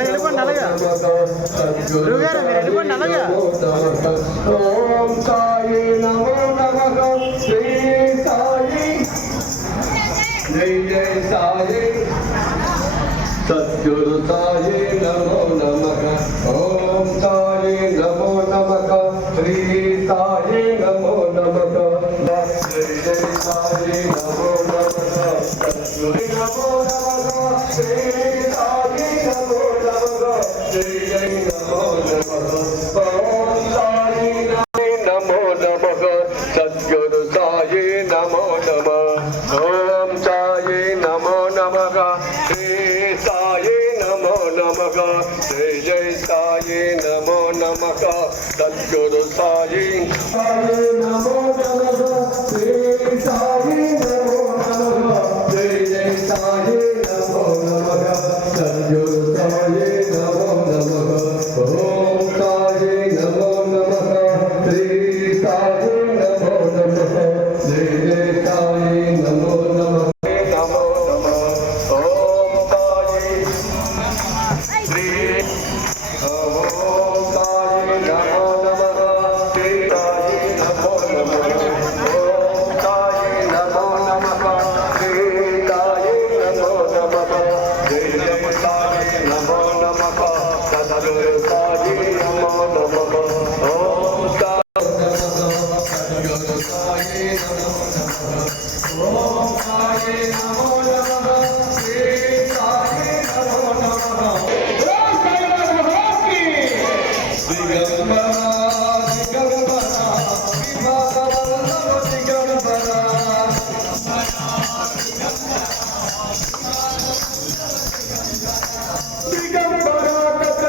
వెళ్ళిపోండి అలాగా గురువు గారు మీరు వెళ్ళిపోండి అలాగా. ఓం సాయి నమో నమః శ్రీ సాయి జై జై సాయి సద్గురు సాయి నమో నమః ఓం సాయి నమో నమః శ్రీ సాయి నమో నమః జై జై సాయి నమో నమః సద్గురు నమో నమః శ్రీ సాయి నమో నమః జై జై నమో నమః ఓం సాయి నమో నమః సద్గురు సాయి నమో నమః ఓం సాయి నమో నమః శ్రీ సాయి నమో నమః జై జై సాయి నమో నమః సద్గురు సాయి నమో నమః శ్రీ సాయి నమో నమః జై జై సాయి నమో నమః సద్గురు సాయి నమో నమః ఓం సాయి నమో నమః శ్రీ సాయి నమో నమః జై జై సాయి నమో నమః నమో నమః ఓం సాయి శ్రీ ఓం సాయి నమో నమః శ్రీ సాయి నమో నమః ఓం సాయి నమో నమః శ్రీ సాయి నమో నమః జై జై సాయి నమో నమః సద్గురు సాయి నమో నమః ఓం సద్గురు సాయి నమో నమః ఓం సాయి నమో నమః శ్రీ సాయి నమో నమః ఓం సాయి నమః దిగంబర దిగంబర విభాగ వల్లభ దిగంబర దిగంబర కథ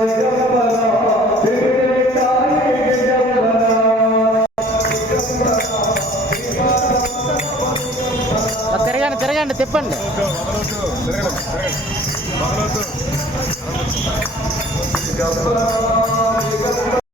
దిగంబర శిరిడి సాయి దిగంబర తిరగండి తిరగండి తిప్పండి.